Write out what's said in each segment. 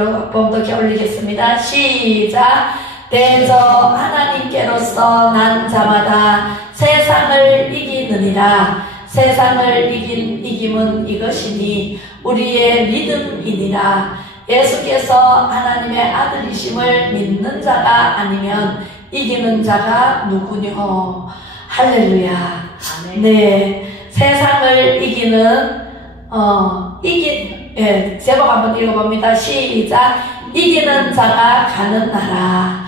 조금 더 올리겠습니다. 시작. 대저 하나님께로서 난 자마다 세상을 이기느니라. 세상을 이김은 이것이니 우리의 믿음이니라. 예수께서 하나님의 아들이심을 믿는 자가 아니면 이기는 자가 누구뇨? 할렐루야. 네, 세상을 이기는 제목 한번 읽어봅니다. 시작. 이기는 자가 가는 나라.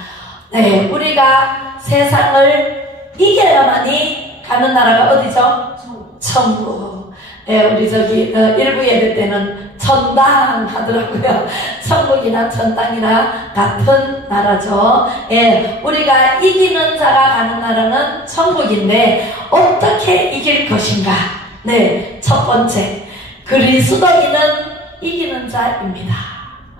네, 우리가 세상을 이겨야만이 가는 나라가 어디죠? 천국. 네, 우리 일부 예배 때는 천당 하더라고요. 천국이나 천당이나 같은 나라죠. 예, 우리가 이기는 자가 가는 나라는 천국인데 어떻게 이길 것인가? 네, 첫 번째, 그리스도인은 이기는 자입니다.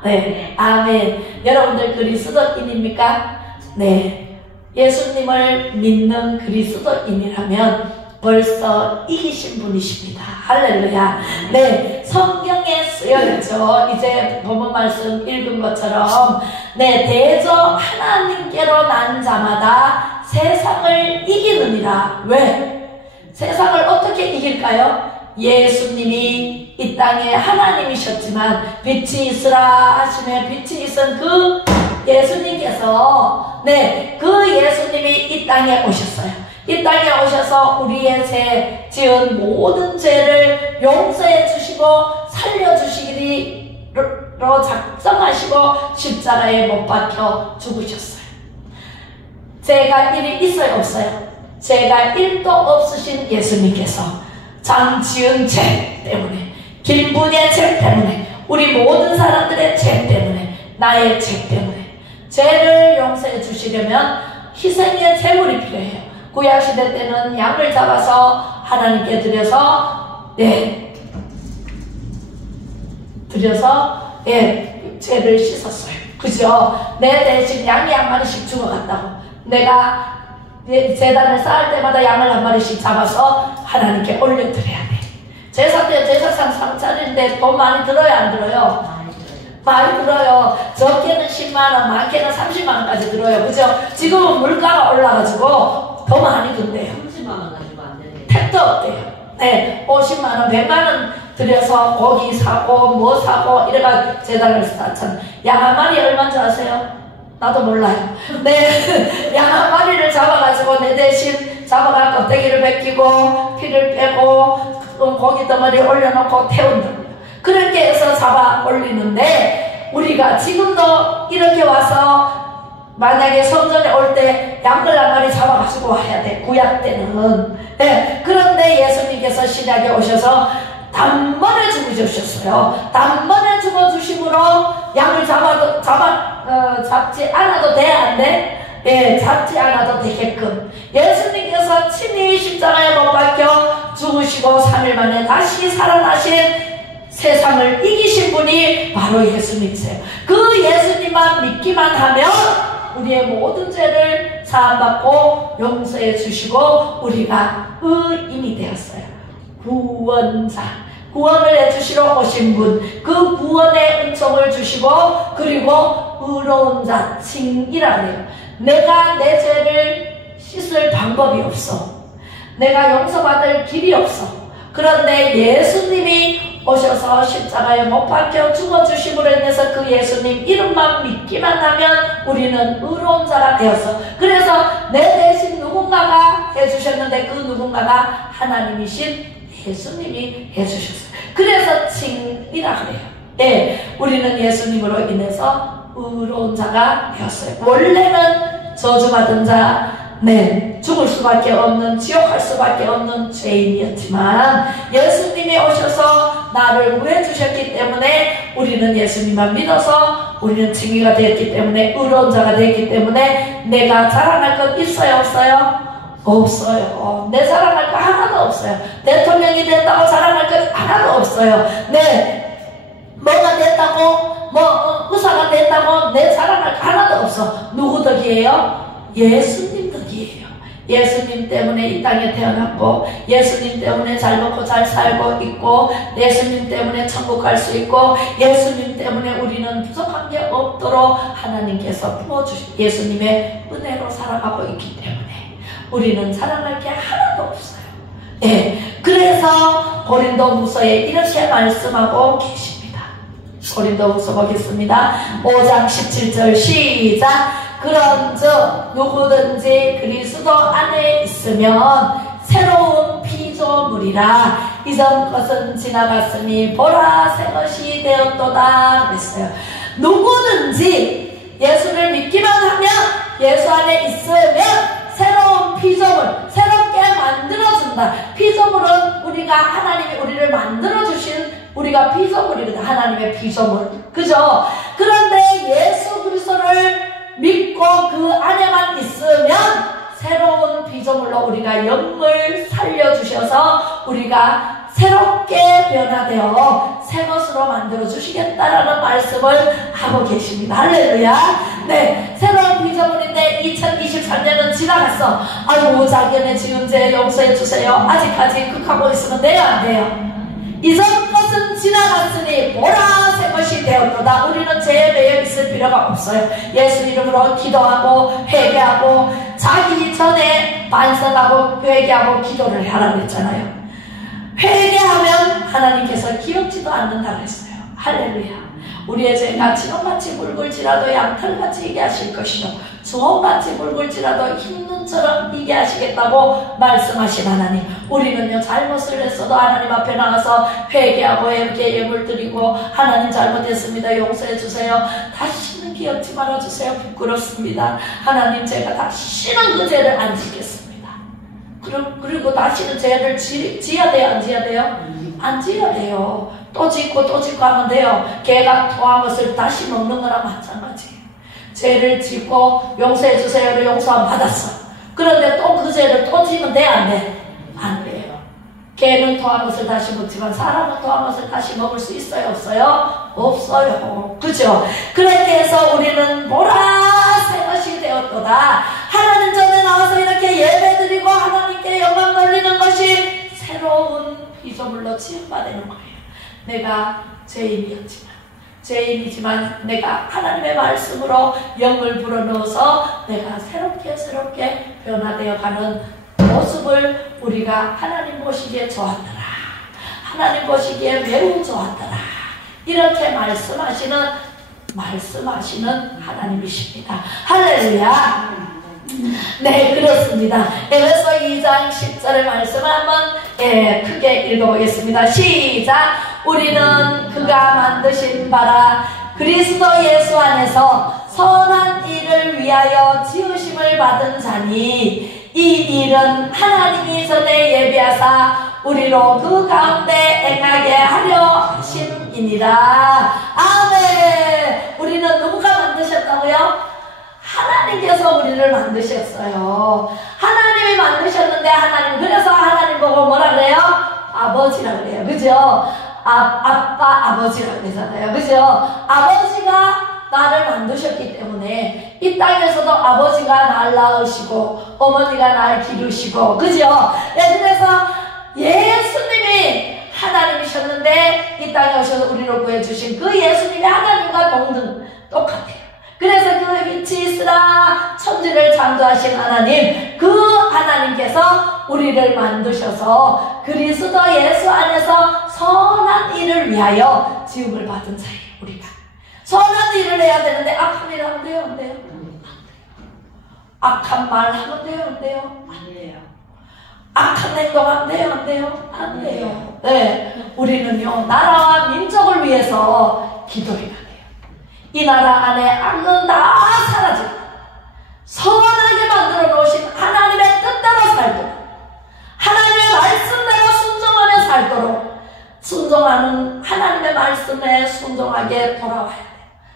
네, 아멘. 여러분들 그리스도인입니까? 네, 예수님을 믿는 그리스도인이라면 벌써 이기신 분이십니다. 할렐루야. 네, 성경에 쓰여있죠. 이제 본문 말씀 읽은 것처럼 네, 대저 하나님께로 난 자마다 세상을 이기느니라. 왜? 세상을 어떻게 이길까요? 예수님이 이 땅에 하나님이셨지만 빛이 있으라 하시며 빛이 있은 그 예수님께서 네, 그 예수님이 이 땅에 오셨어요. 이 땅에 오셔서 우리의 죄 지은 모든 죄를 용서해 주시고 살려주시기로 작정하시고 십자가에 못 박혀 죽으셨어요. 죄가 1이 있어요, 없어요? 죄가 1도 없으신 예수님께서 장 지은 죄 때문에, 길분의 죄 때문에, 우리 모든 사람들의 죄 때문에, 나의 죄 때문에 죄를 용서해 주시려면 희생의 제물이 필요해요. 구약시대 때는 양을 잡아서 하나님께 드려서 죄를 씻었어요. 그죠? 내 대신 양이 한 마리씩 죽어갔다고. 내가 제단을 쌓을 때마다 양을 한 마리씩 잡아서 하나님께 올려드려야 돼. 제사 때 제사상 상차리는데 돈 많이 들어요, 안 들어요? 많이 들어요. 적게는 10만원, 많게는 30만원까지 들어요. 그죠? 지금은 물가가 올라가지고 더 많이 든대요. 30만원 가지고 안 되네. 택도 없대요. 네, 50만원, 100만원 들여서 고기 사고, 뭐 사고, 이래가 제단을 쌓잖아요. 양 한 마리 얼마인 줄 아세요? 나도 몰라요. 네, 양 한 마리를 잡아가지고 내 대신 잡아가 껍데기를 벗기고, 피를 빼고, 고기 덩어리 올려놓고 태운다. 그렇게 해서 잡아 올리는데, 우리가 지금도 이렇게 와서 만약에 성전에 올 때 양들 한 마리 잡아가지고 와야 돼. 구약 때는. 네. 그런데 예수님께서 신약에 오셔서 단번에 죽으셨어요. 단번에 죽어주심으로 양을 잡지 않아도 돼, 안 돼? 예, 잡지 않아도 되게끔. 예수님께서 친히 십자가에 못 박혀 죽으시고 3일 만에 다시 살아나신 세상을 이기신 분이 바로 예수님이세요. 그 예수님만 믿기만 하면 우리의 모든 죄를 사함받고 용서해 주시고 우리가 의인이 되었어요. 구원자, 구원을 해주시러 오신 분, 그 구원의 은총을 주시고 그리고 의로운 자, 칭이라고 해요. 내가 내 죄를 씻을 방법이 없어. 내가 용서받을 길이 없어. 그런데 예수님이 오셔서 십자가에 못 박혀 죽어주심으로 인해서 그 예수님 이름만 믿기만 하면 우리는 의로운 자가 되었어. 그래서 내 대신 누군가가 해주셨는데 그 누군가가 하나님이신 예수님이 해주셨어요. 그래서 칭이라고 해요. 예, 우리는 예수님으로 인해서 의로운 자가 되었어요. 원래는 저주받은 자, 네, 죽을 수밖에 없는, 지옥할 수밖에 없는 죄인이었지만 예수님이 오셔서 나를 구해 주셨기 때문에 우리는 예수님만 믿어서 우리는 칭의가 되었기 때문에 의로운 자가 되었기 때문에 내가 자랑할 것 있어요, 없어요? 없어요. 내 자랑할 거 하나도 없어요. 대통령이 됐다고 자랑할 것 하나도 없어요. 네, 뭐가 됐다고, 의사가 됐다고 내 자랑할 거 하나도 없어. 누구 덕이에요? 예수님 덕이에요. 예수님 때문에 이 땅에 태어났고, 예수님 때문에 잘 먹고 잘 살고 있고, 예수님 때문에 천국 갈 수 있고, 예수님 때문에 우리는 부족한 게 없도록 하나님께서 부어주신 예수님의 은혜로 살아가고 있기 때문에 우리는 자랑할 게 하나도 없어요. 예, 그래서 고린도후서에 이렇게 말씀하고 계십니다. 고린도후서 보겠습니다. 5장 17절 시작. 그런즉 누구든지 그리스도 안에 있으면 새로운 피조물이라. 이전 것은 지나갔으니 보라 새 것이 되었도다 그랬어요. 누구든지 예수를 믿기만 하면, 예수 안에 있으면 새로운 피조물, 새롭게 만들어준다. 피조물은 우리가, 하나님이 우리를 만들어주신 우리가 피조물이거든. 하나님의 피조물, 그죠? 그런데 예수 그리스도를 믿고 그 안에만 있으면 새로운 피조물로 우리가 영을 살려주셔서 우리가 새롭게 변화되어 새 것으로 만들어주시겠다라는 말씀을 하고 계십니다. 할렐루야. 네, 새로운 피조물인데 2023년은 지나갔어. 아이고 자기네 지금 제 용서해주세요. 아직까지 극하고 있으면 돼요, 안 돼요? 이전 것은 지나갔으니 보라 새 것이 되었도다. 우리는 죄에 매여 있을 필요가 없어요. 예수 이름으로 기도하고 회개하고 자기 전에 반성하고 회개하고 기도를 하라고 했잖아요. 회개하면 하나님께서 기억지도 않는다고 했어요. 할렐루야. 우리의 죄가 지렁같이 굵을지라도 양털같이 이게 하실 것이요 주홍같이 굵을지라도 흰눈처럼 이게 하시겠다고 말씀하신 하나님. 우리는요 잘못을 했어도 하나님 앞에 나가서 회개하고 이렇게 예물 드리고, 하나님 잘못했습니다, 용서해 주세요, 다시는 기억지 말아주세요, 부끄럽습니다, 하나님 제가 다시는 그 죄를 안 짓겠습니다. 그리고 다시는 죄를 지어야 돼요, 안 지어야 돼요? 안 지어야 돼요. 또 짓고 또 짓고 하면 돼요. 개가 토한 것을 다시 먹는 거랑 마찬가지예요. 죄를 짓고 용서해 주세요를 용서함 받았어. 그런데 또 그 죄를 또 지면 돼, 안 돼? 안 돼요. 개는 토한 것을 다시 먹지만 사람은 토한 것을 다시 먹을 수 있어요, 없어요? 없어요. 그죠? 그렇게 해서 우리는 보라 새 것이 되었도다. 하나님 전에 나와서 이렇게 예배드리고 하나님께 영광 돌리는 것이 새로운 피조물로 지음받는 거예요. 내가 죄인이지만 내가 하나님의 말씀으로 영을 불어넣어서 내가 새롭게 변화되어 가는 모습을 우리가 하나님 보시기에 좋았더라, 하나님 보시기에 매우 좋았더라, 이렇게 말씀하시는 하나님이십니다. 할렐루야. 네, 그렇습니다. 에베소 2장 10절의 말씀을 한번 크게 읽어보겠습니다. 시작. 우리는 그가 만드신 바라 그리스도 예수 안에서 선한 일을 위하여 지으심을 받은 자니, 이 일은 하나님이 전에 예비하사 우리로 그 가운데 행하게 하려 하심이니라. 아멘. 우리는 누가 만드셨다고요? 하나님께서 우리를 만드셨어요. 하나님이 만드셨는데, 하나님, 그래서 하나님 보고 뭐라 그래요? 아버지라 그래요. 그죠? 아빠, 아버지라 그러잖아요. 그죠? 아버지가 나를 만드셨기 때문에 이 땅에서도 아버지가 날 낳으시고 어머니가 날 기르시고, 그죠? 네, 그래서 예수님이 하나님이셨는데 이 땅에 오셔서 우리를 구해주신 그 예수님이 하나님과 동등 똑같아요. 그래서 그 빛이 있으라 천지를 창조하신 하나님, 그 하나님께서 우리를 만드셔서 그리스도 예수 안에서 선한 일을 위하여 지음을 받은 자예요. 우리가 선한 일을 해야 되는데 악한 일 하면 돼요, 안 돼요? 악한 말 하면 돼요, 안 돼요? 안 돼요. 악한 행동 하면 돼요, 안 돼요? 안 돼요. 네, 우리는요 나라와 민족을 위해서 기도해야 돼요. 이 나라 안에 악은 다 사라지고 선하게 만들어 놓으신 하나님의 뜻대로 살도록, 하나님의 말씀대로 순종하며 살도록, 순종하는 하나님의 말씀에 순종하게 돌아와야 돼요.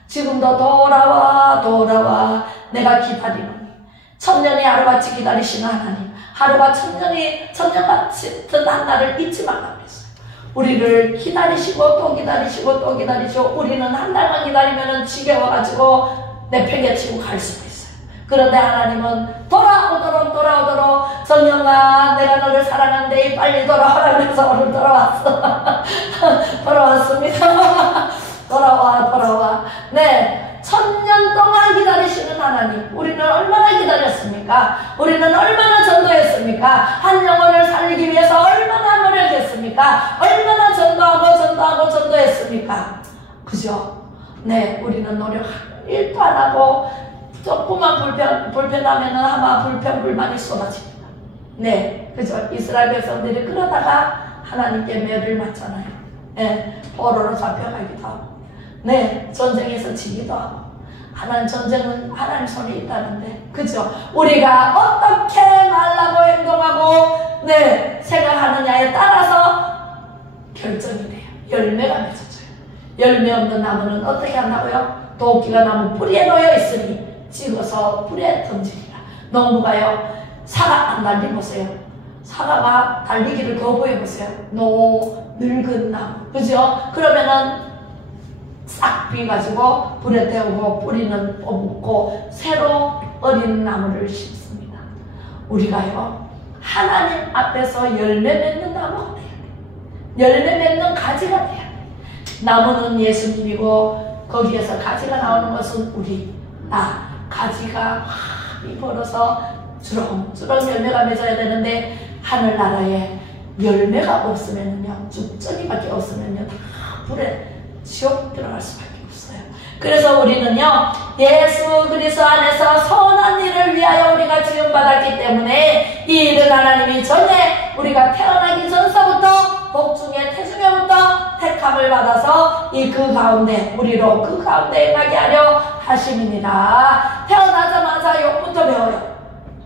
지금도 돌아와 내가 기다리노니. 천년이 하루같이 기다리시는 하나님, 하루가 천년같이 한 날을 잊지 말라 그랬어요. 우리를 기다리시고 또 기다리시고 또 기다리시고, 우리는 한 달만 기다리면 지겨워가지고 내팽개치고 갈 수가 있어요. 그런데 하나님은 돌아오도록 정영아 내가 너를 사랑한대 빨리 돌아오라면서 오늘 돌아왔어. 돌아왔습니다. 돌아와. 네, 1000년 동안 기다리시는 하나님, 우리는 얼마나 기다렸습니까? 우리는 얼마나 전도했습니까? 한 영혼을 살리기 위해서 얼마나 노력했습니까? 얼마나 전도했습니까? 그죠? 네, 우리는 노력 1도 안 하고 조금만 불편하면 아마 불만이 쏟아집니다. 네, 그죠? 이스라엘 백성들이 그러다가 하나님께 매를 맞잖아요. 네, 포로로 잡혀가기도 하고, 네, 전쟁에서 지기도 하고. 하나님 전쟁은 하나님 손에 있다는데, 그죠? 우리가 어떻게 말하고 행동하고, 네, 생각하느냐에 따라서 결정이 돼요. 열매가 맺어져요. 열매 없는 나무는 어떻게 한다고요? 도끼가 나무 뿌리에 놓여 있으니 찍어서 뿌리에 던지리라. 농부가요, 사과 안 달리보세요. 사과가 달리기를 거부해보세요. 늙은 나무, 그죠? 그러면은 싹 비가지고 불에 태우고 뿌리는 뽑고 새로 어린 나무를 심습니다. 우리가요, 하나님 앞에서 열매 맺는 나무가 돼야 돼. 열매 맺는 가지가 돼야 돼. 나무는 예수님이고 거기에서 가지가 나오는 것은 우리, 가지가 확 벌어서 주렁주렁 열매가 맺어야 되는데, 하늘나라에 열매가 없으면요, 쭉저기밖에 없으면요, 다 불에 지옥 들어갈 수밖에 없어요. 그래서 우리는요, 예수 그리스도 안에서 선한 일을 위하여 우리가 지음받았기 때문에 이 일을 하나님이 전에 우리가 태어나기 전서부터 복중에 태중에부터 택함을 받아서 그 가운데 우리로 그 가운데 임하게 하려 하심이니라. 태어나자마자 욕부터 배워요.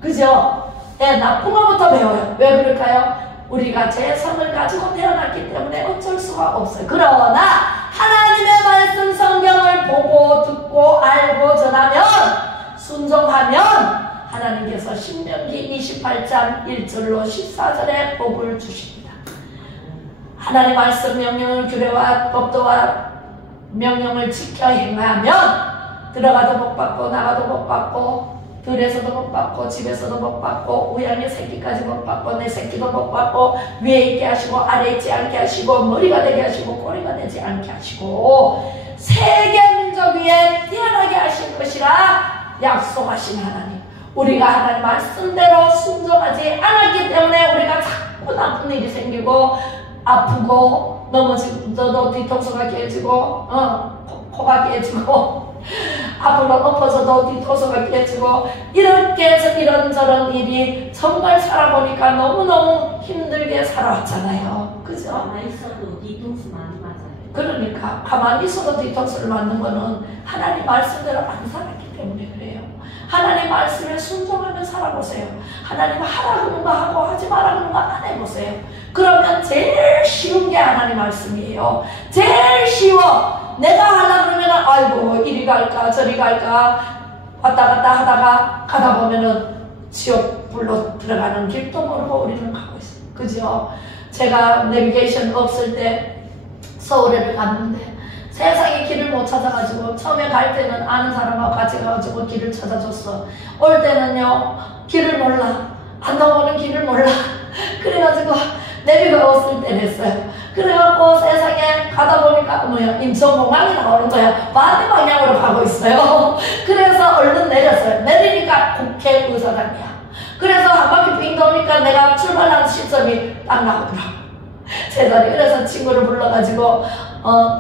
그죠? 네, 나쁜 것부터 배워요. 왜 그럴까요? 우리가 죄성을 가지고 태어났기 때문에 어쩔 수가 없어요. 그러나 하나님의 말씀 성경을 보고 듣고 알고 전하면, 순종하면 하나님께서 신명기 28장 1절로 14절에 복을 주십니다. 하나님 말씀 명령을 규례와 법도와 명령을 지켜 행하면 들어가도 복받고 나가도 복받고 들에서도 복받고 집에서도 복받고 우양의 새끼까지 복받고 내 새끼도 복받고 위에 있게 하시고 아래에 있지 않게 하시고 머리가 되게 하시고 꼬리가 되지 않게 하시고 세계 민족 위에 뛰어나게 하실 것이라 약속하신 하나님, 우리가 하나님 말씀대로 순종하지 않았기 때문에 우리가 자꾸 나쁜 일이 생기고 아프고 넘어져도 뒤통수가 깨지고 코가 깨지고 앞으로 엎어져도 뒤통수가 깨지고 이렇게 해서 이런저런 일이 정말 살아보니까 너무너무 힘들게 살아왔잖아요. 그죠? 가만히 있어도 뒤통수 많이 맞아요. 그러니까 가만히 있어도 뒤통수를 맞는 거는 하나님 말씀대로 안 살았기 때문에 그래요. 하나님 말씀에 순종하며 살아보세요. 하나님 하라 그러는 거 하고 하지 마라 그러는 거 안 해보세요. 그러면 제일 쉬운 게 하나님 말씀이에요. 제일 쉬워. 내가 하려 그러면 아이고 이리 갈까 저리 갈까 왔다 갔다 하다가 가다 보면은 지옥 불로 들어가는 길도 모르고 우리는 가고 있어요. 그죠? 제가 내비게이션 없을 때 서울에를 갔는데 세상에 길을 못 찾아가지고 처음에 갈 때는 아는 사람하고 같이 가가지고 길을 찾아줬어. 올 때는요 길을 몰라. 안 나오는 길을 몰라. 그래가지고 내비가 없을 때 됐어요. 그래갖고 세상에 가다 보니까 임성공항이 나오는 거야. 반대 방향으로 가고 있어요. 그래서 얼른 내렸어요. 내리니까 국회의사당이야. 그래서 한 바퀴 빙 도니까 내가 출발한 시점이 딱 나오더라고. 제 자리. 그래서 친구를 불러가지고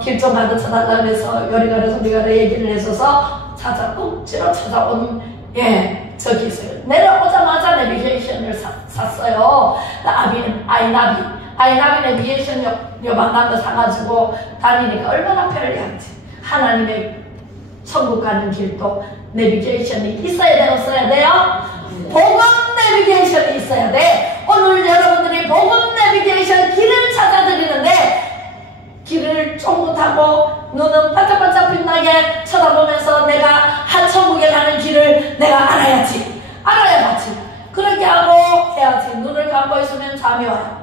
길 좀 가르쳐달라 그래서 요리가래 소리가래 얘기를 해줘서 억지로 찾아온 저기 있어요. 내려오자마자 내비게이션을 샀어요. 아이나비 내비게이션 요만한 거 사가지고 다니니까 얼마나 편리한지. 하나님의 천국 가는 길도 내비게이션이 있어야 돼요? 없어야 돼요? 복음 내비게이션이 있어야 돼. 오늘 여러분들이 복음 내비게이션 길을 찾아드리는데 길을 쫑긋하고 눈은 반짝반짝 빛나게 쳐다보면서 내가 한천국에 가는 길을 내가 알아야지. 그렇게 하고 해야지. 눈을 감고 있으면 잠이 와요.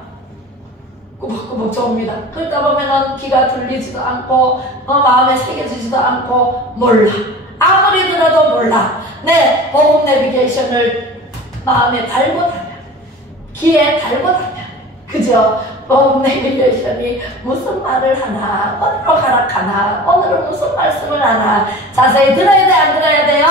꾸벅꾸벅 좋습니다. 그러다 보면은 귀가 들리지도 않고 마음에 새겨지지도 않고 몰라. 아무리 들어도 몰라. 네, 복음 내비게이션을 마음에 달고 타면, 귀에 달고 타면, 그죠? 복음 내비게이션이 무슨 말을 하나, 어디로 가락하나, 오늘은 무슨 말씀을 하나, 자세히 들어야 돼, 안 들어야 돼요?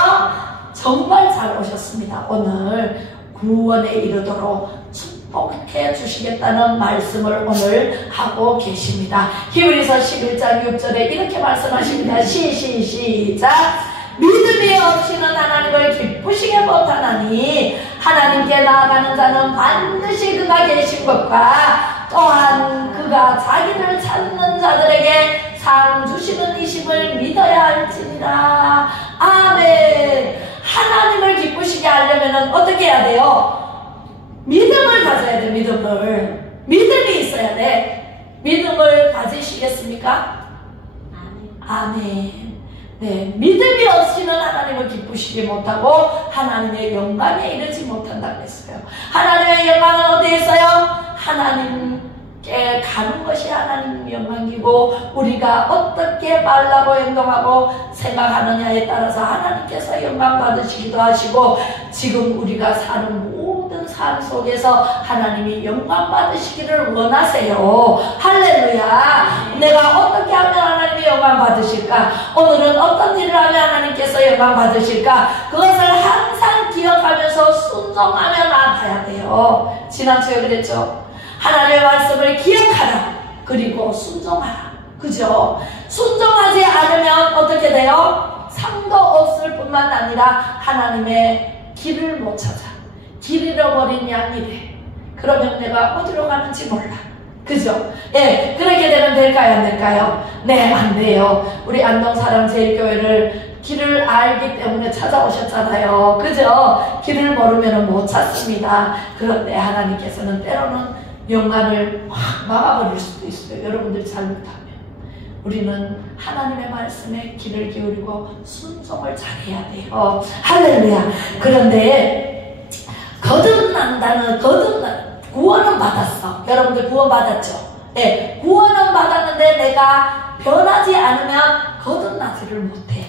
정말 잘 오셨습니다. 오늘 구원에 이르도록 축복해 주시겠다는 말씀을 오늘 하고 계십니다. 히브리서 11장 6절에 이렇게 말씀하십니다. 시작! 믿음이 없이는 하나님을 기쁘시게 못하나니 하나님께 나아가는 자는 반드시 그가 계신 것과 또한 그가 자기를 찾는 자들에게 상 주시는 이심을 믿어야 할지니라. 아멘. 하나님을 기쁘시게 하려면 어떻게 해야 돼요? 믿음을 가져야 돼. 믿음이 있어야 돼. 믿음을 가지시겠습니까? 아멘. 네, 믿음이 없이는 하나님을 기쁘시게 못하고 하나님의 영광에 이르지 못한다고 했어요. 하나님의 영광은 어디에 있어요? 하나님께 가는 것이 하나님 영광이고 우리가 어떻게 말하고 행동하고 생각하느냐에 따라서 하나님께서 영광 받으시기도 하시고 지금 우리가 사는 모든 삶 속에서 하나님이 영광 받으시기를 원하세요. 할렐루야. 내가 어떻게 하면 하나님이 영광 받으실까? 오늘은 어떤 일을 하면 하나님께서 영광 받으실까? 그것을 항상 기억하면서 순종하며 나아가야 돼요. 지난주에 그랬죠? 하나님의 말씀을 기억하라. 그리고 순종하라. 그죠? 순종하지 않으면 어떻게 돼요? 상도 없을 뿐만 아니라 하나님의 길을 못 찾아. 길 잃어버린 양이 돼. 그러면 내가 어디로 가는지 몰라. 그죠? 예, 그렇게 되면 될까요? 안 될까요? 네, 안 돼요. 우리 안동사랑제일교회를 길을 알기 때문에 찾아오셨잖아요. 그죠? 길을 모르면 못 찾습니다. 그런데 하나님께서는 때로는 영광을 확 막아버릴 수도 있어요. 여러분들이 잘못하면. 우리는 하나님의 말씀에 귀를 기울이고 순종을 잘해야 돼요. 할렐루야. 그런데 구원은 받았어. 여러분들 구원 받았죠? 네, 구원은 받았는데 내가 변하지 않으면 거듭나지를 못해.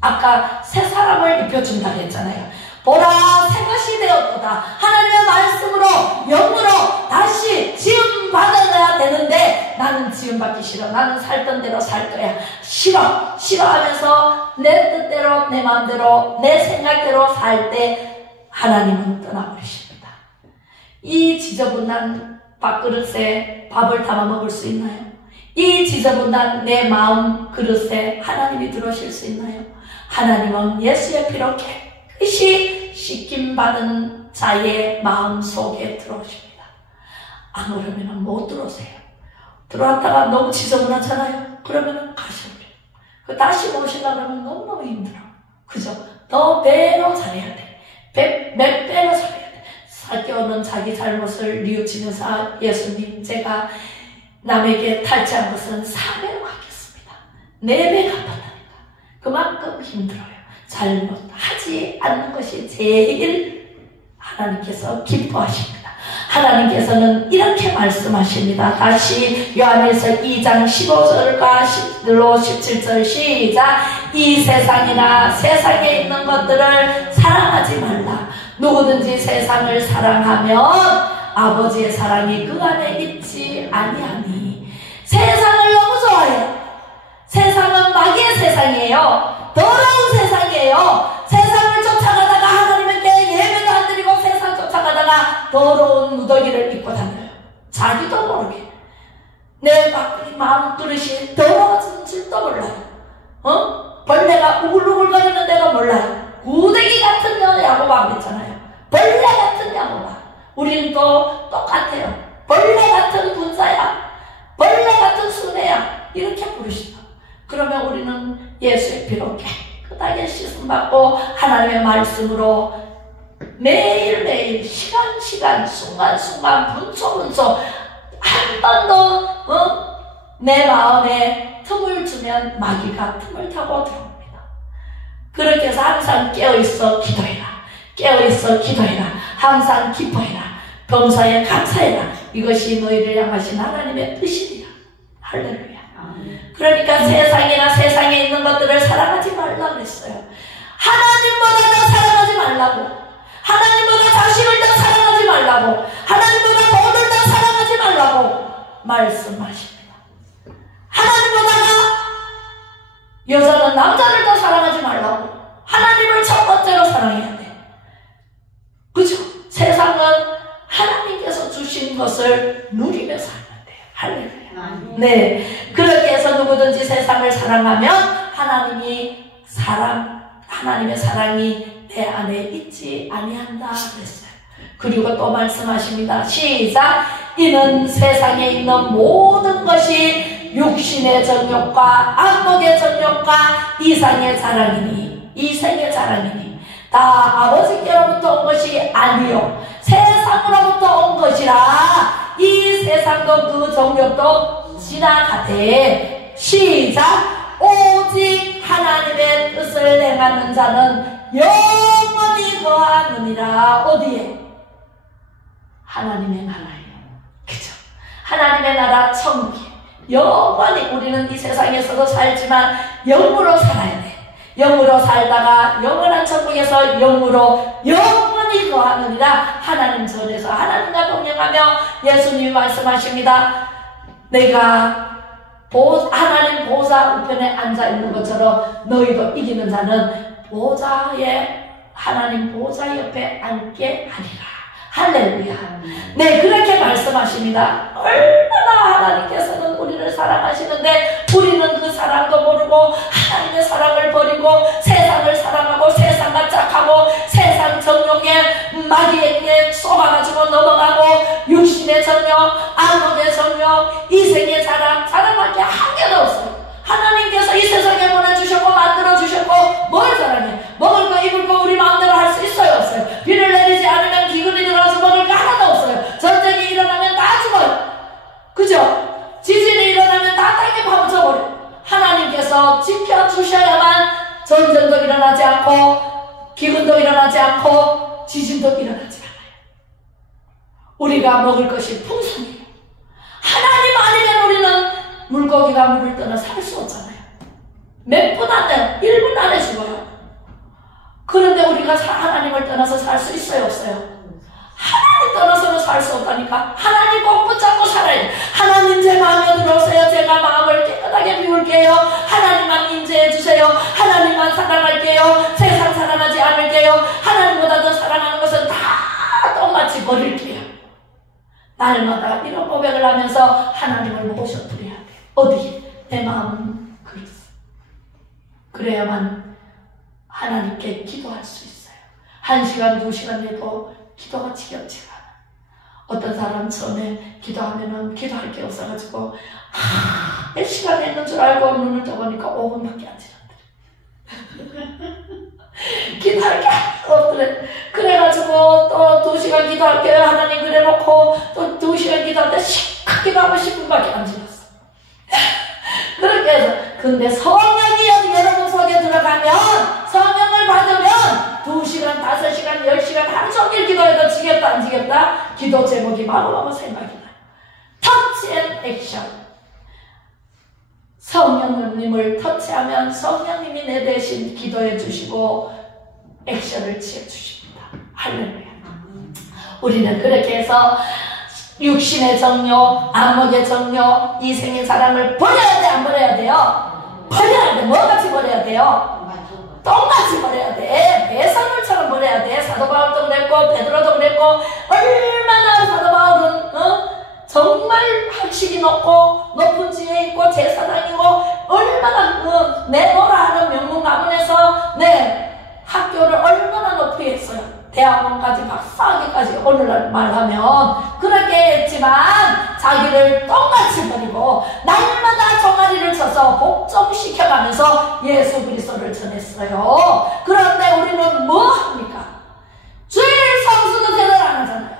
아까 새 사람을 입혀준다고 했잖아요. 보라, 새 것이 되었도다. 하나님의 말씀으로 영으로 다시 지음받아야 되는데 나는 지음받기 싫어. 나는 살던 대로 살 거야. 싫어하면서 내 뜻대로 내 마음대로 내 생각대로 살 때 하나님은 떠나버리십니다. 이 지저분한 밥그릇에 밥을 담아 먹을 수 있나요? 이 지저분한 내 마음 그릇에 하나님이 들어오실 수 있나요? 하나님은 예수의 피로 깨끗이 씻김받은 자의 마음 속에 들어오십니다. 안 그러면 못 들어오세요. 들어왔다가 너무 지저분하잖아요. 그러면 가셔버려요. 다시 모시려고 하면 너무너무 힘들어. 그죠? 더 배로 잘해야 돼. 몇 배로 잘해야 돼. 사개오는 자기 잘못을 뉘우치면서 예수님, 제가 남에게 탈취한 것은 4배로 갚겠습니다. 4배 갚았다니까. 그만큼 힘들어요. 잘못하지 않는 것이 제일 하나님께서 기뻐하십니다. 하나님께서는 이렇게 말씀하십니다. 다시 요한일서 2장 15절과 17절 시작. 이 세상이나 세상에 있는 것들을 사랑하지 말라. 누구든지 세상을 사랑하면 아버지의 사랑이 그 안에 있지 아니하니. 세상을 너무 좋아해요. 세상은 마귀의 세상이에요. 더러운 세상이에요. 세상을 쫓아가다가 하나님께 예배도 안 드리고 세상 쫓아가다가 더러운 무더기를 입고 다녀요. 자기도 모르게. 내 마음 그릇이 더러워진 줄도 몰라요. 벌레가 우글우글거리는데도 몰라요. 구데기 같은 야고밥 있잖아요. 벌레 같은 야고밥. 우리는 또 똑같아요. 벌레 같은 군사야. 벌레 같은 순애야. 이렇게 부르시다. 그러면 우리는 예수의 피로 깨끗하게 씻음받고 하나님의 말씀으로 매일매일 시간 순간순간 분초분초 한 번도 내 마음에 틈을 주면 마귀가 틈을 타고 들어옵니다. 그렇게 해서 항상 깨어있어 기도해라. 깨어있어 기도해라. 항상 기뻐해라. 범사에 감사해라. 이것이 너희를 향하신 하나님의 뜻이니라. 할렐루야. 그러니까 세상이나 세상에 있는 것들을 사랑하지 말라고 했어요. 하나님보다 더 사랑 말라고, 하나님보다 자식을 더 사랑하지 말라고, 하나님보다 돈을 더 사랑하지 말라고 말씀하십니다. 하나님보다가 여자는 남자를 더 사랑하지 말라고, 하나님을 첫 번째로 사랑해야 돼. 그죠? 세상은 하나님께서 주신 것을 누리며 살면 돼요. 할렐루야. 네, 그렇게 해서 누구든지 세상을 사랑하면 하나님의 사랑이 내 안에 있지 아니한다 그랬어요. 그리고 또 말씀하십니다. 시작. 이는 세상에 있는 모든 것이 육신의 정욕과 안목의 정욕과 이생의 자랑이니 다 아버지께로부터 온 것이 아니요 세상으로부터 온 것이라. 이 세상도 그 정욕도 지나가되 시작. 오직 하나님의 뜻을 행하는 자는 영원히 거하느니라. 어디에? 하나님의 나라예요. 그죠? 하나님의 나라 천국이에요. 영원히. 우리는 이 세상에서도 살지만 영으로 살아야 돼. 영으로 살다가 영원한 천국에서 영으로 영원히 거하느니라. 하나님 전에서 하나님과 동행하며 예수님이 말씀하십니다. 내가 하나님 보좌 우편에 앉아있는 것처럼 너희도 이기는 자는 하나님 보좌 옆에 앉게 하리라. 할렐루야. 네, 그렇게 말씀하십니다. 얼마나 하나님께서는 우리를 사랑하시는데 우리는 그 사랑도 모르고 하나님의 사랑을 버리고 세상을 사랑하고 세상과 짝하고 세상 정욕에 마귀에게 쏘아가지고 넘어가고 육신의 정욕, 안목의 정욕, 이생의 자랑할 게 한 개도 없어요. 하나님께서 이 세상에 보내주셨고 만들어주셨고 뭘 자랑해? 먹을 거 입을 거 우리 마음대로 할 수 있어요 없어요? 비를 내리지 않으면 기근이 들어서 먹을 거 하나도 없어요. 전쟁이 일어나면 다 죽어요. 그죠? 지진이 일어나면 다 땅에 파묻혀버려요. 하나님께서 지켜주셔야만 전쟁도 일어나지 않고 기근도 일어나지 않고 지진도 일어나지 않아요. 우리가 먹을 것이 풍성해요. 하나님 아니면 우리는 물고기가 물을 떠나 살 수 없잖아요. 몇 분 안에 1분 안에 죽어요. 그런데 우리가 하나님을 떠나서 살 수 있어요 없어요? 하나님 떠나서는 살 수 없다니까. 하나님 꼭 붙잡고 살아야 돼. 하나님 제 마음에 들어오세요. 제가 마음을 깨끗하게 비울게요. 하나님만 인재해 주세요. 하나님만 사랑할게요. 세상 사랑하지 않을게요. 하나님보다 더 사랑하는 것은 다 똑같이 버릴게요. 날마다 이런 고백을 하면서 하나님을 모셔드려야 돼. 어디? 내 마음은 그렇습니다. 그래야만 하나님께 기도할 수 있어요. 1시간, 2시간 해도 기도가 지겹지가 않아. 어떤 사람 전에 기도하면은 기도할 게 없어가지고 몇 시간 했는 줄 알고 눈을 떠보니까 5분밖에 안 지났더래. 기도할 게 없더래. 그래가지고 또 2시간 기도할게요 하나님 그래놓고 또 2시간 기도하는데 시작 기도하면 10분밖에 안 지났어. 그렇게 해서 근데 성령이 여러분 속에 들어가면 성령을 받으면 2시간, 5시간, 10시간 하루 종일 기도해도 지겹다 안 지겹다? 기도 제목이 바로바로 생각이 나요. 터치 앤 액션. 성령님을 터치하면 성령님이 내 대신 기도해 주시고 액션을 취해 주십니다. 할렐루야. 우리는 그렇게 해서 육신의 정욕, 안목의 정욕, 이생의 사랑을 버려야 돼, 안 버려야 돼요? 버려야 돼. 뭐같이 버려야 돼요? 똑같이 버려야 돼. 배설물처럼 버려야 돼. 사도 바울도 그랬고 베드로도 그랬고 얼마나 사도 바울은 정말 학식이 높은 지에 있고 제사장이고 얼마나 내노라 하는 명문 가문에서 학교를 얼마나 높이 했어요. 대학원까지 박사학위까지 오늘날 말하면 그렇게 했지만 자기를 똑같이 버리고 날마다 종아리를 쳐서 복종시켜가면서 예수 그리스도를 전했어요. 그런데 우리는 뭐 합니까? 주일 성수도 제대로 안 하잖아요.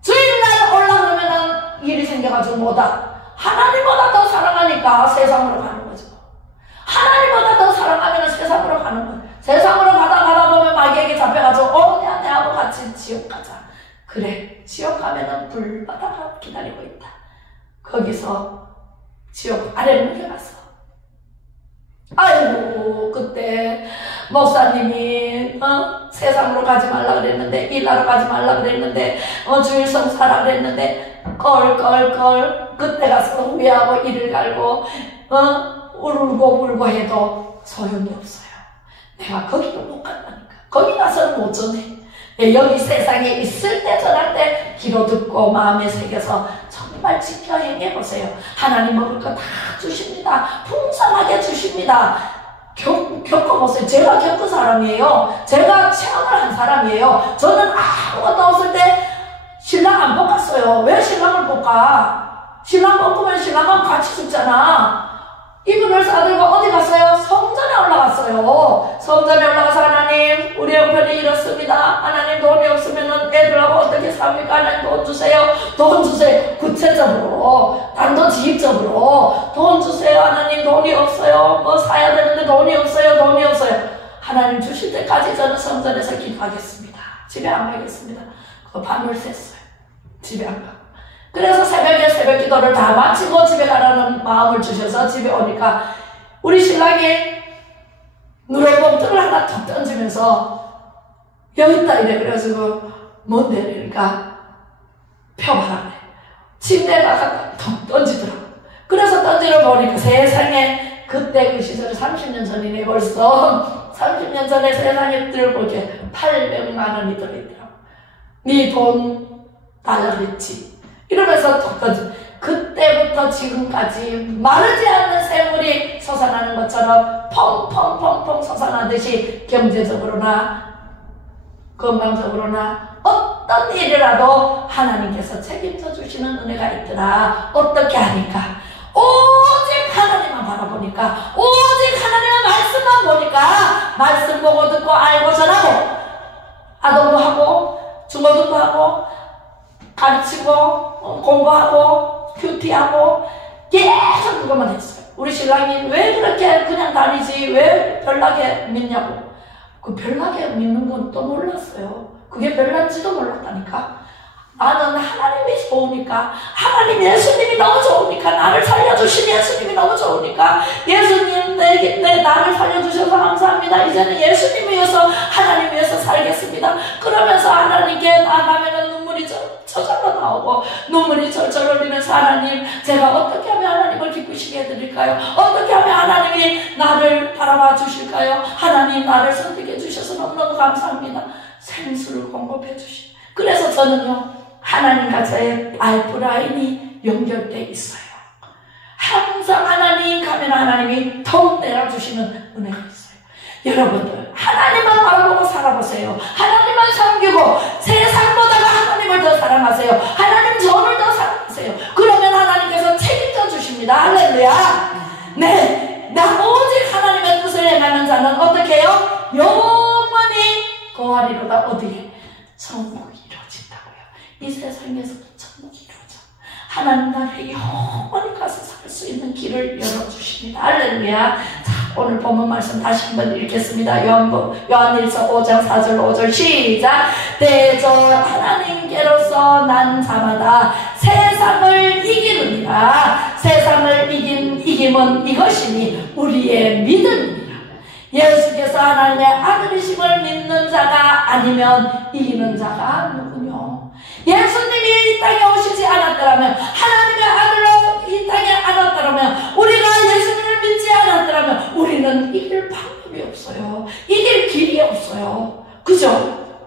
주일날 올라오면은 일이 생겨가지고 뭐다? 하나님보다 더 사랑하니까 세상으로 가는 거죠. 하나님보다 더 사랑하면 세상으로 가는 거예요. 세상으로 가다 보면 마귀에게 잡혀가지고 야 내하고 같이 지옥 가자. 그래 지옥 가면은 불바다가 기다리고 있다. 거기서 지옥 아래로 가서 아이고 그때 목사님이 세상으로 가지 말라 그랬는데, 일하러 가지 말라 그랬는데, 주일 성사하라 그랬는데, 껄껄껄 그때 가서 후회하고 이를 갈고 울고 울고 해도 소용이 없어요. 내가 거기를 못 간다니까. 거기 가서는 못 전해. 여기 세상에 있을 때 전할 때 귀로 듣고 마음에 새겨서 정말 지켜 행해보세요. 하나님 먹을 거 다 주십니다. 풍성하게 주십니다. 겪어보세요. 제가 겪은 사람이에요. 제가 체험을 한 사람이에요. 저는 아무것도 없을 때 신랑 안 볶았어요. 왜 신랑을 볶아? 신랑 볶으면 신랑하고 같이 죽잖아. 이불을 싸들고 어디 갔어요? 성전에 올라갔어요. 성전에 올라가서 하나님 우리 형편이 이렇습니다. 하나님 돈이 없으면 애들하고 어떻게 삽니까? 하나님 돈 주세요. 돈 주세요. 구체적으로 단도직입적으로 돈 주세요. 하나님 돈이 없어요. 뭐 사야 되는데 돈이 없어요. 돈이 없어요. 하나님 주실 때까지 저는 성전에서 기도하겠습니다. 집에 안 가겠습니다. 그 밤을 샜어요. 집에 안 가고. 그래서 새벽에 새벽 기도를 다 마치고 집에 가라는 마음을 주셔서 집에 오니까 우리 신랑이 누렁봉투를 하나 툭 던지면서 여기 있다 이래. 그래가지고 뭔데? 그러니까 펴봐라. 침대에 나가 툭 던지더라고. 그래서 던지러 보니까 세상에 그때 그 시절이 30년 전이네 벌써. 30년 전에 세상에 들어보게 800만 원이 들어있더라고. 네 돈 달라 그랬지. 이러면서 그때부터 지금까지 마르지 않는 샘물이 솟아나는 것처럼 펑펑펑펑 솟아나듯이 경제적으로나 건강적으로나 어떤 일이라도 하나님께서 책임져 주시는 은혜가 있더라. 어떻게 하니까? 오직 하나님만 바라보니까, 오직 하나님의 말씀만 보니까, 말씀 보고 듣고 알고 전하고 아동도 하고 중고등도 하고 가르치고 공부하고 큐티하고 계속 그것만 했어요. 우리 신랑이 왜 그렇게 그냥 다니지 왜 별나게 믿냐고. 그 별나게 믿는 건 또 몰랐어요. 그게 별난지도 몰랐다니까. 나는 하나님이 좋으니까, 하나님 예수님이 너무 좋으니까, 나를 살려주신 예수님이 너무 좋으니까, 예수님 나를 살려주셔서 감사합니다. 이제는 예수님 위해서 하나님 위해서 살겠습니다. 그러면서 하나님께 나가면은 눈물이 저절로 나오고 눈물이 절절 흘리면서 하나님 제가 어떻게 하면 하나님을 기쁘시게 해드릴까요? 어떻게 하면 하나님이 나를 바라봐 주실까요? 하나님 나를 선택해 주셔서 너무너무 감사합니다. 생수를 공급해 주시. 그래서 저는요 하나님과 저의 라이프라인이 연결되어 있어요. 항상 하나님 가면 하나님이 더욱 내려주시는 은혜가 있어요. 여러분들 하나님만 바라보고 살아보세요. 하나님만 섬기고 세상보다가 하나님을 더 사랑하세요. 하나님 전을 더 사랑하세요. 그러면 하나님께서 책임져 주십니다. 할렐루야. 네, 나 오직 하나님의 뜻을 행하는 자는 어떻게 해요? 영원히 거하리로다. 어디에? 천국이 이루어진다고요. 이 세상에서도 천국이 이루어져. 하나님 나라에 영원히 가서 살 수 있는 길을 열어주십니다. 할렐루야. 자, 오늘 본문 말씀 다시 한번 읽겠습니다. 요한일서 5장 4절 5절 시작. 대저 하나님께로서 난 자마다 세상을 이기느니라. 세상을 이김은 이것이니 우리의 믿음이니라. 예수께서 하나님의 아들이심을 믿는 자가 아니면 이기는 자가 누구뇨? 예수님이 이 땅에 오시지 않았더라면, 하나님의 아들로 이 땅에 안 왔더라면, 우리가 예수님을 믿지 않았더라면 우리는 이길 방법이 없어요. 이길 길이 없어요. 그죠?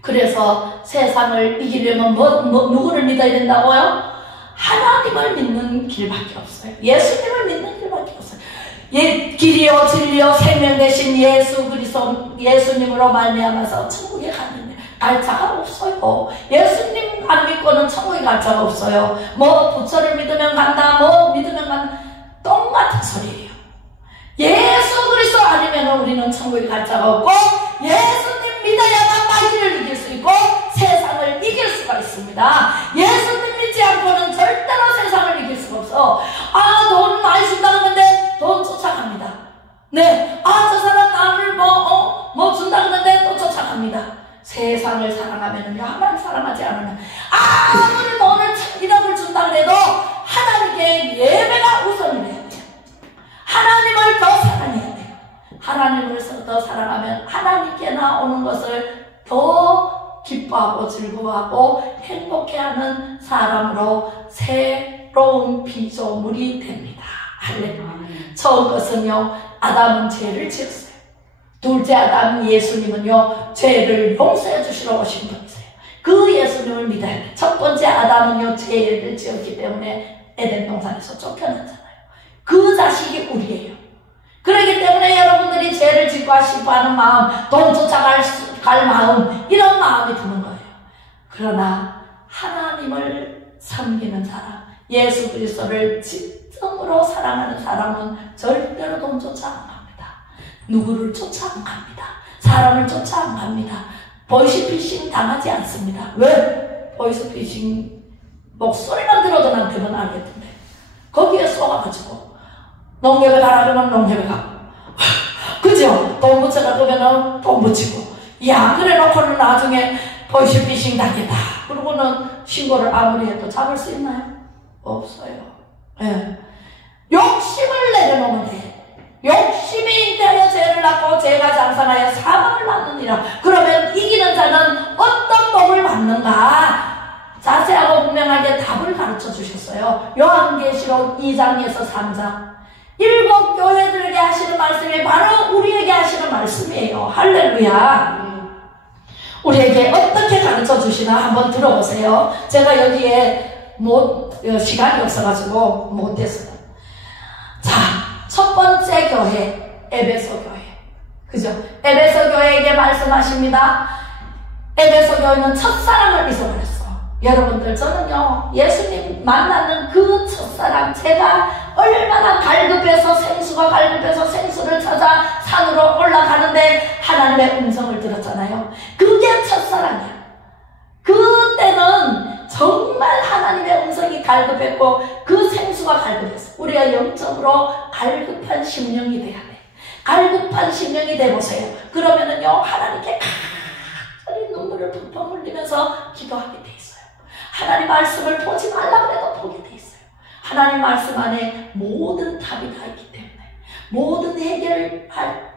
그래서 세상을 이기려면 누구를 믿어야 된다고요? 하나님을 믿는 길밖에 없어요. 예수님을 믿는 길밖에 없어요. 길이요 진리요 생명 되신 예수 그리스도 예수님으로 말미암아서 천국에 가는데 갈 자가 없어요. 예수님 안 믿고는 천국에 갈 자가 없어요. 뭐 부처를 믿으면 간다, 뭐 믿으면 간다, 똑같은 소리예요. 예수 그리스도 아니면 우리는 천국에 갈 자가 없고, 예수님 믿어야만 마귀를 이길 수 있고 세상을 이길 수가 있습니다. 예수님 믿지 않고는 절대로 세상을 이길 수가 없어. 돈 많이 준다고 하는데 돈 쫓아갑니다. 네, 저 사람 나를 뭐 준다고 하는데 또 쫓아갑니다. 세상을 사랑하면은요, 하나님 사랑하지 않으면 아무리 돈을 1억을 준다 그래도 하나님께 예배가 우선이 돼야 돼요. 하나님을 더 사랑해야 돼요. 하나님 하나님을 더 사랑하면 하나님께 나오는 것을 더 기뻐하고 즐거워하고 행복해하는 사람으로 새로운 피조물이 됩니다. 할렐루야. 처음 것은요, 아담은 죄를 지었어요. 둘째 아담 예수님은요, 죄를 용서해 주시러 오신 분이세요. 그 예수님을 믿어야 돼. 첫 번째 아담은요, 죄를 지었기 때문에 에덴 동산에서 쫓겨났잖아요. 그 자식이 우리예요. 그렇기 때문에 여러분들이 죄를 짓고 싶어하는 마음, 돈 쫓아갈 마음, 이런 마음이 드는 거예요. 그러나 하나님을 섬기는 사람, 예수 그리스도를 진정으로 사랑하는 사람은 절대로 돈 쫓아 안 갑니다. 누구를 쫓아 안 갑니다. 사람을 쫓아 안 갑니다. 보이스피싱 당하지 않습니다. 왜? 보이스피싱 목소리만 들어도 난 되면 알겠던데 거기에 쏘아가지고 농협에 가라 그러면 농협에 가고 그죠? 돈 붙여라 그러면 돈 붙이고 야 그래 놓고는 나중에 보이스피싱 당했다 그러고는 신고를 아무리 해도 잡을 수 있나요? 없어요. 예. 욕심을 내려놓으면 돼. 욕심이 인하여 죄를 낳고 죄가 장사하여 사망을 낳느니라. 그러면 이기는 자는 어떤 복을 받는가? 자세하고 분명하게 답을 가르쳐 주셨어요. 요한계시록 2장에서 3장. 일곱 교회들에게 하시는 말씀이 바로 우리에게 하시는 말씀이에요. 할렐루야. 우리에게 어떻게 가르쳐 주시나 한번 들어보세요. 제가 여기에 시간이 없어가지고 못했어요. 자, 첫 번째 교회, 에베소 교회. 그죠? 에베소 교회에게 말씀하십니다. 에베소 교회는 첫사랑을 잊어버렸어. 여러분들, 저는요, 예수님 만나는 그 첫사랑, 제가 얼마나 갈급해서 생수가 갈급해서 생수를 찾아 산으로 올라가는데 하나님의 음성을 들었잖아요. 그게 첫사랑이야. 그때는 정말 하나님의 음성이 갈급했고 그 생수가 갈급했어. 우리가 영적으로 갈급한 심령이 돼야 돼. 갈급한 심령이 돼보세요. 그러면은요, 하나님께 간절히 눈물을 펑펑 흘리면서 기도하게 돼 있어요. 하나님 말씀을 보지 말라고 해도 보게 돼 있어요. 하나님 말씀 안에 모든 답이 다 있기 때문에, 모든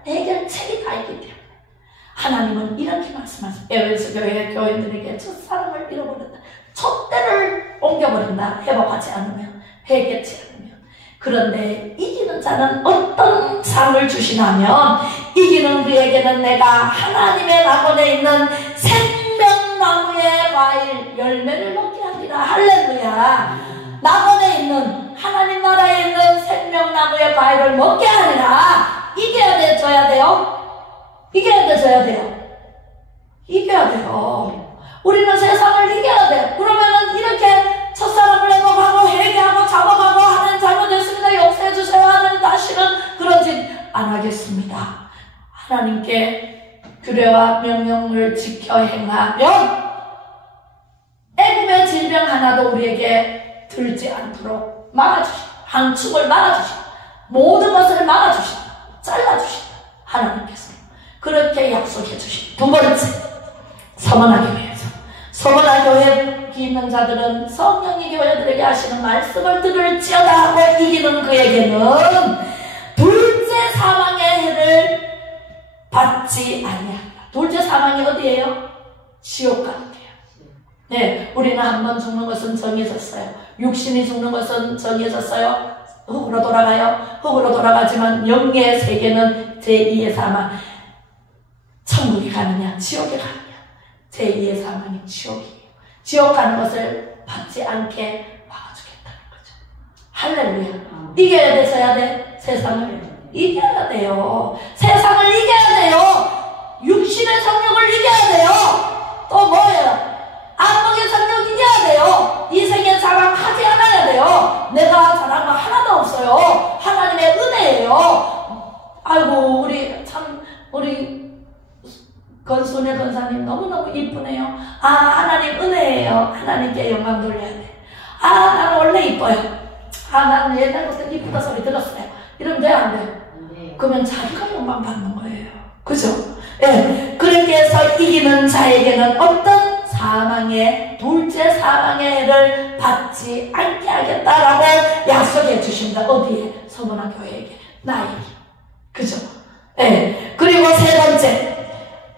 해결책이 다 있기 때문에 하나님은 이렇게 말씀하십니다. 에베소 교회 교인들에게 첫사랑을 잃어버렸다. 촛대를 옮겨버린다. 회복하지 않으면, 회개치 않으면. 그런데 이기는 자는 어떤 상을 주시냐면, 이기는 그에게는 내가 하나님의 낙원에 있는 생명나무의 과일 열매를 먹게 하리라. 할렐루야. 낙원에 있는, 하나님 나라에 있는 생명나무의 과일을 먹게 하리라. 이겨야 돼, 져야 돼요? 이겨야 돼, 져야 돼요? 이겨야 돼요. 우리는 세상을 이겨야 돼. 그러면은 이렇게 첫사랑을 회복하고 회개하고 작업하고 하나님 잘못했습니다. 용서해 주세요. 하나님 다시는 그런 짓 안 하겠습니다. 하나님께 규례와 명령을 지켜 행하면 애굽의 질병 하나도 우리에게 들지 않도록 막아주시고 항축을 막아주시고 모든 것을 막아주시고 잘라주시고 하나님께서 그렇게 약속해 주시고 두 번째 서머나 교회에서 서머나 교회 있는 자들은 성령이 교회들에게 하시는 말씀을 들을지어다 하고 이기는 그에게는 둘째 사망의 해를 받지 아니한다. 둘째 사망이 어디예요? 지옥 가는데요. 네, 우리는 한번 죽는 것은 정해졌어요. 육신이 죽는 것은 정해졌어요. 흙으로 돌아가요. 흙으로 돌아가지만 영의 세계는 제2의 사망. 천국에 가느냐 지옥에 가느냐. 제2의 사망이 지옥이에요. 지옥 가는 것을 받지 않게 막아주겠다는 거죠. 할렐루야. 이겨야 돼, 져야 돼? 세상을 이겨야 돼요. 세상을 이겨야 돼요. 육신의 성욕을 이겨야 돼요. 또 뭐예요? 안목의 성욕 이겨야 돼요. 이생의 자랑하지 않아야 돼요. 내가 잘한 거 하나도 없어요. 하나님의 은혜예요. 아이고 우리 건순의 권사님 너무너무 이쁘네요. 아, 하나님 은혜예요. 하나님께 영광 돌려야 돼. 아, 나는 원래 이뻐요. 아, 나는 옛날부터 이쁘다 소리 들었어요. 이러면 돼, 안 돼요? 그러면 자기가 영광 받는 거예요. 그죠? 예. 네. 그렇게 해서 이기는 자에게는 어떤 둘째 사망의 해를 받지 않게 하겠다라고 약속해 주신다. 어디에? 서머나 교회에게. 나에게. 그죠? 예. 그리고 세 번째,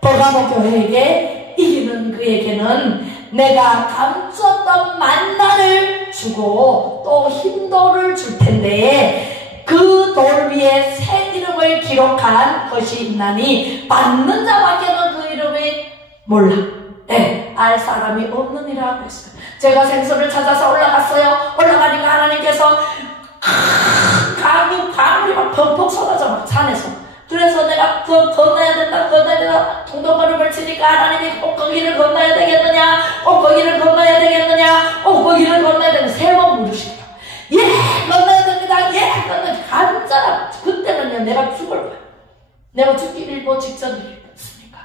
버가모 교회에게 이기는 그에게는 내가 감추었던 만나를 주고 또 흰돌을 줄 텐데 그 돌 위에 새 이름을 기록한 것이 있나니 받는 자밖에는 그 이름이 몰라. 네, 알 사람이 없느니라 그랬어요. 제가 생수를 찾아서 올라갔어요. 올라가니까 하나님께서 강물이 막 펑펑 쏟아져 막 산에서. 그래서 내가 건너야 된다 동동걸음을 치니까 하나님이 꼭 거기를 건너야 되겠느냐, 꼭 거기를 건너야 되겠느냐, 꼭 거기를 건너야 되겠느냐 3번 물으시더라고요. 예, 건너야 됩니다. 예, 건너야 됩니다. 간절한 그때는요 내가 죽을 거예요. 내가 죽기 일보 직전이었으니까.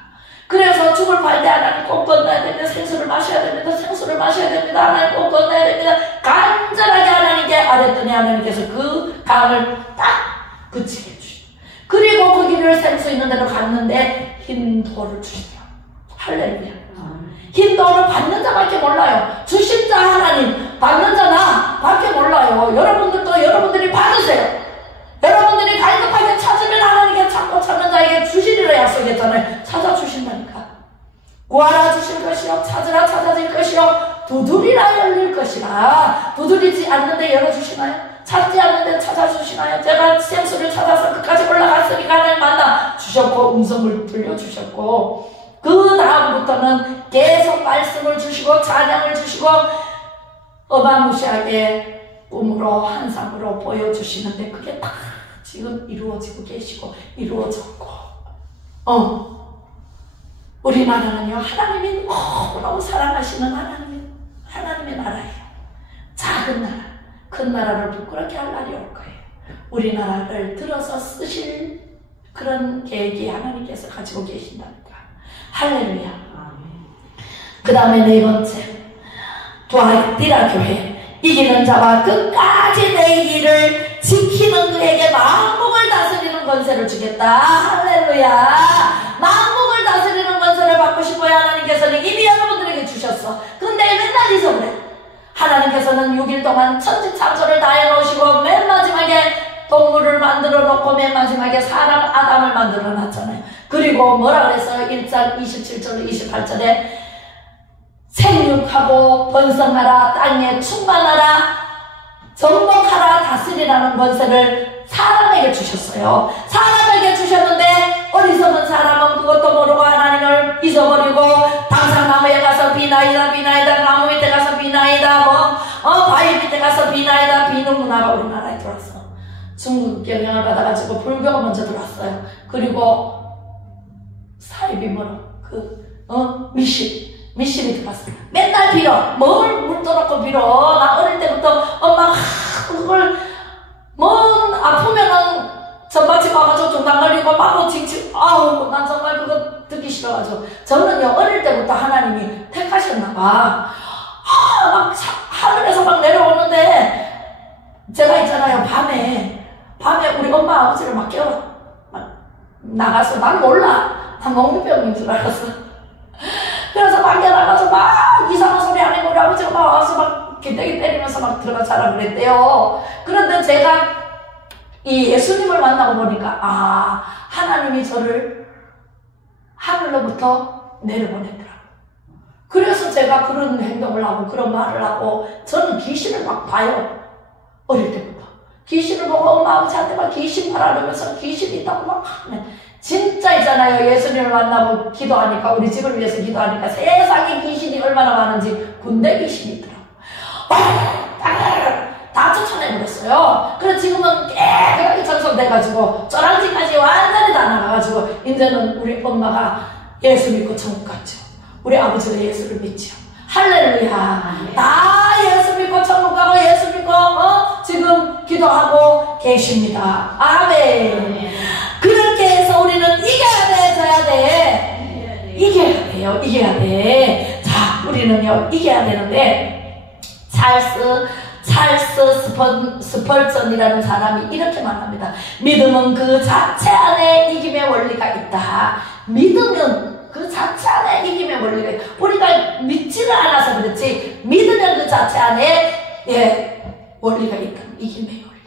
그래서 죽을 팔때 하나님 꼭 건너야 됩니다. 생수를 마셔야 됩니다. 생수를 마셔야 됩니다. 하나님 꼭 건너야 됩니다. 간절하게 하나님께 아랬더니 하나님께서 그 강을 딱 그치게 해주시고 그리고 거기를 생수 있는 데로 갔는데 흰 돌을 주시더라고요. 할렐루야. 흰 돌을 받는 자밖에 몰라요. 주신 자 하나님, 받는 자 나 밖에 몰라요. 여러분들도 여러분들이 받으세요. 여러분들이 갈급하게 찾으면 하나님께 찾고 찾는 자에게 주시리라 약속했잖아요. 찾아주신다니까. 구하라 주실 것이요, 찾으라 찾아질 것이요, 두드리라 열릴 것이라. 두드리지 않는데 열어주시나요? 찾지 않는데 찾아주시나요? 제가 생수를 찾아서 끝까지 올라갔으니까 하나님 만나 주셨고 음성을 들려주셨고 그 다음부터는 계속 말씀을 주시고 찬양을 주시고 어마무시하게 꿈으로 환상으로 보여주시는데 그게 다 지금 이루어지고 계시고 이루어졌고 우리나라는요 하나님이 너무너무 사랑하시는 하나님의 나라예요. 작은 나라, 큰 나라를 부끄럽게 할 날이 올 거예요. 우리나라를 들어서 쓰실 그런 계획이 하나님께서 가지고 계신다니까. 할렐루야. 그 다음에 네 번째, 두아티라 교회. 이기는 자와 끝까지 내 길을 지키는 그에게 만국을 다스리는 권세를 주겠다. 할렐루야. 만국을 다스리는 권세를 받고 싶어요. 하나님께서는 이미 여러분들에게 주셨어. 근데 맨날 잊어 그래. 하나님께서는 6일 동안 천지창조를 다 해놓으시고 맨 마지막에 동물을 만들어 놓고 맨 마지막에 사람 아담을 만들어 놨잖아요. 그리고 뭐라 그랬어요? 1장 27절 28절에 생육하고 번성하라, 땅에 충만하라, 정복하라, 다스리라는 권세를 사람에게 주셨어요. 사람에게 주셨는데 어리석은 사람은 그것도 모르고 하나님을 잊어버리고 당상나무에 가서 비나이다 나무 밑에 가서 비나이다 바위 밑에 가서 비나이다 비는 문화가 우리나라에 들어왔어. 중국 영향을 받아가지고 불교가 먼저 들어왔어요. 그리고 사이비모로 미신이 들어왔어요. 맨날 빌어. 뭘 물 떠놓고 빌어. 나 어릴 때부터 엄마 그걸 아프면은 전마치 가가지고 중단 걸리고 마구 징징 난 정말 그거 듣기 싫어가지고 저는요 어릴 때부터 하나님이 택하셨나봐. 막 하늘에서 막 내려오는데 제가 있잖아요 밤에 우리 엄마 아버지를 막 깨워 막 나가서 난 몰라. 다 멍유병인 줄 알았어. 그래서 밖에 나가서 막 이상한 소리 하는 우리 아버지가 막 와서 막 기대기 때리면서 막 들어가 자라 그랬대요. 그런데 제가 이 예수님을 만나고 보니까 하나님이 저를 하늘로부터 내려보냈더라고요. 그래서 제가 그런 행동을 하고 그런 말을 하고 저는 귀신을 막 봐요. 어릴 때부터. 귀신을 보고 엄마 아버지한테 막 귀신 바라면서 귀신이 있다고 막 하면 진짜 있잖아요. 예수님을 만나고 기도하니까 우리 집을 위해서 기도하니까 세상에 귀신이 얼마나 많은지 군대 귀신이 있더라고요. 다 쫓아내버렸어요. 그래서 지금은 깨끗하게 청소돼가지고 쪼랑지까지 완전히 다 나가가지고 이제는 우리 엄마가 예수 믿고 천국 갔죠. 우리 아버지가 예수를 믿죠. 할렐루야. 다 예수 믿고 천국 가고 예수 믿고 지금 기도하고 계십니다. 아멘. 그렇게 해서 우리는 이겨야 돼, 져야 돼. 이겨야 돼요. 이겨야 돼. 자, 우리는요 이겨야 되는데 찰스 스펄전이라는 사람이 이렇게 말합니다. 믿음은 그 자체 안에 이김의 원리가 있다. 믿으면 그 자체 안에 이김의 원리가 있다. 우리가 믿지를 않아서 그렇지 믿으면 그 자체 안에 원리가 있다. 이김의 원리.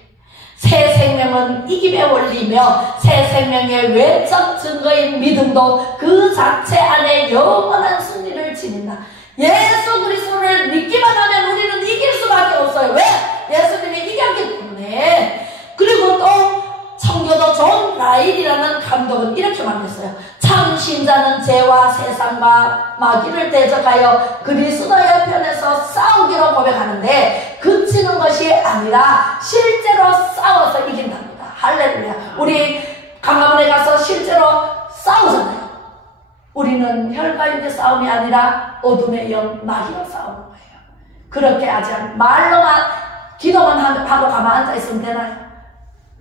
새 생명은 이김의 원리며 새 생명의 외적 증거인 믿음도 그 자체 안에 영원한 승리를 지닌다. 예수 그리스도를 믿기만 하면 우리는 이길 수밖에 없어요. 왜? 예수님이 이겼기 때문에. 그리고 또 청교도 존 라일이라는 감독은 이렇게 말했어요. 참 신자는 죄와 세상과 마귀를 대적하여 그리스도의 편에서 싸우기로 고백하는데 그치는 것이 아니라 실제로 싸워서 이긴답니다. 할렐루야. 우리 강화문에 가서 실제로 싸우잖아요. 우리는 혈과 육의 싸움이 아니라 어둠의 영 마귀와 싸우는 거예요. 그렇게 하지 않고 말로만 기도만 하고 가만 앉아 있으면 되나요?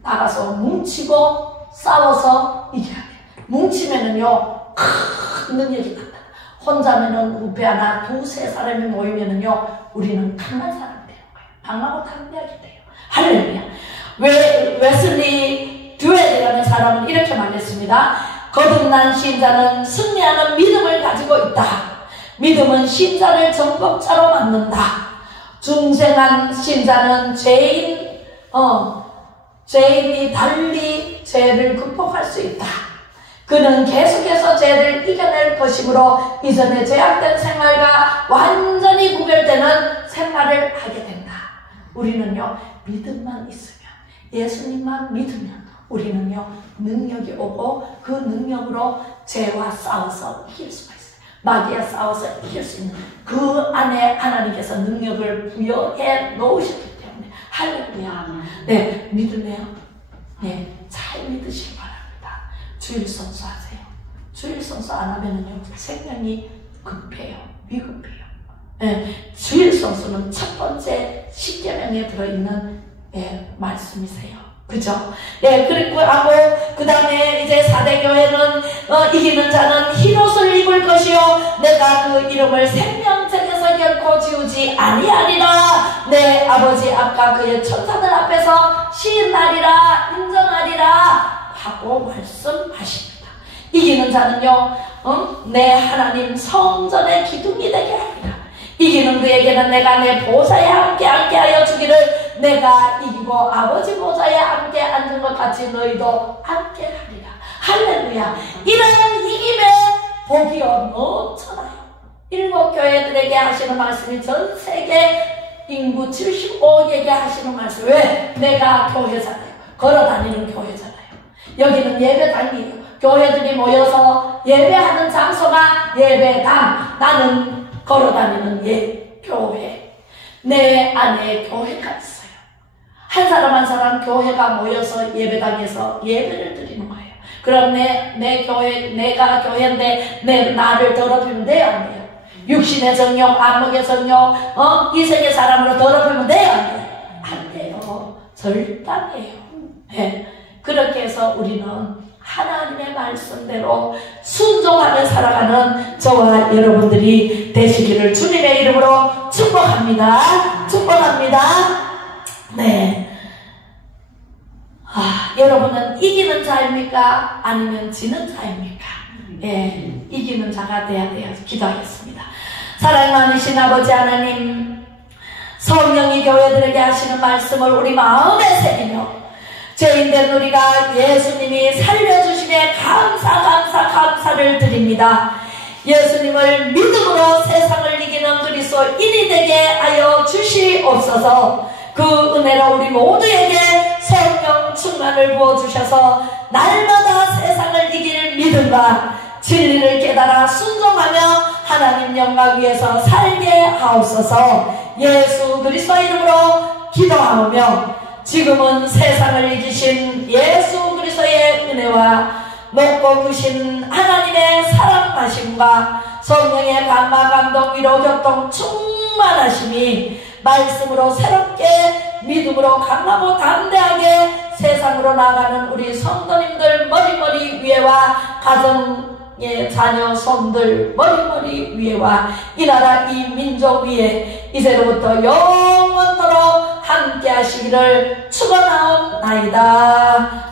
나가서 뭉치고 싸워서 이겨야 돼요. 뭉치면은요 큰 능력이 나타나. 혼자면은 우배 하나 두세 사람이 모이면은요 우리는 강한 사람이 되는 거예요. 강하고 담대하게 돼요. 할렐루야. 웨슬리 듀엘이라는 사람은 이렇게 말했습니다. 거듭난 신자는 승리하는 믿음을 가지고 있다. 믿음은 신자를 정복자로 만든다. 중생한 신자는 죄인이 달리 죄를 극복할 수 있다. 그는 계속해서 죄를 이겨낼 것이므로 이전에 죄악된 생활과 완전히 구별되는 생활을 하게 된다. 우리는요 믿음만 있으면, 예수님만 믿으면 우리는요 능력이 오고 그 능력으로 죄와 싸워서 이길 수가 있어요. 마귀와 싸워서 이길 수 있는 그 안에 하나님께서 능력을 부여해 놓으셨기 때문에. 할렐루야. 네, 믿으네요. 네, 잘 믿으시기 바랍니다. 주일 선수하세요. 주일 선수 안 하면은요 생명이 급해요. 위급해요. 네, 주일 선수는 첫 번째 십계명에 들어있는 말씀이세요. 그죠? 네, 그리고 하고 그 다음에 이제 4대 교회는 이기는 자는 흰옷을 입을 것이요 내가 그 이름을 생명책에서 결코 지우지 아니하리라. 내 아버지 앞과 그의 천사들 앞에서 시인하리라 인정하리라 하고 말씀하십니다. 이기는 자는요 내 하나님 성전의 기둥이 되게 하리라. 이기는 그에게는 내가 내 보좌에 함께 하여 주기를 내가 이기고 아버지 보좌에 함께 앉은 것 같이 너희도 함께 하리라. 할렐루야. 이런 이김의 복이요 넘쳐나요. 7교회들에게 하시는 말씀이 전 세계 인구 75억에게 하시는 말씀. 왜? 내가 교회잖아요. 걸어다니는 교회잖아요. 여기는 예배당이에요. 교회들이 모여서 예배하는 장소가 예배당. 나는 걸어다니는 교회. 내 안에 교회가 있어요. 한 사람 한 사람 교회가 모여서 예배당에서 예배를 드리는 거예요. 그럼 내 교회, 내가 교회인데 나를 더럽히면 돼요, 안 돼요? 육신의 정욕, 안목의 정욕, 이 세계 사람으로 더럽히면 돼요, 안 돼요? 안 돼요. 절단해요. 네. 그렇게 해서 우리는 하나님의 말씀대로 순종하며 살아가는 저와 여러분들이 되시기를 주님의 이름으로 축복합니다. 축복합니다. 네. 여러분은 이기는 자입니까? 아니면 지는 자입니까? 예, 이기는 자가 돼야 돼요. 기도하겠습니다. 사랑 많으신 아버지 하나님, 성령이 교회들에게 하시는 말씀을 우리 마음에 새기며 죄인된 우리가 예수님이 살려주심에 감사를 드립니다. 예수님을 믿음으로 세상을 이기는 그리스도인이 되게 하여 주시옵소서. 그 은혜로 우리 모두에게 성령 충만을 부어주셔서 날마다 세상을 이길 믿음과 진리를 깨달아 순종하며 하나님 영광 위에서 살게 하옵소서. 예수 그리스도 이름으로 기도하오며 지금은 세상을 이기신 예수 그리스도의 은혜와 높고 크신 하나님의 사랑하심과 성령의 감화 감동 위로 교통 충만하심이 말씀으로 새롭게 믿음으로 강하고 담대하게 세상으로 나가는 우리 성도님들 머리머리 위에와 가정의 자녀 손들 머리머리 위에와 이 나라 이 민족 위에 이제로부터 영원토록 함께 하시기를 축원하옵나이다.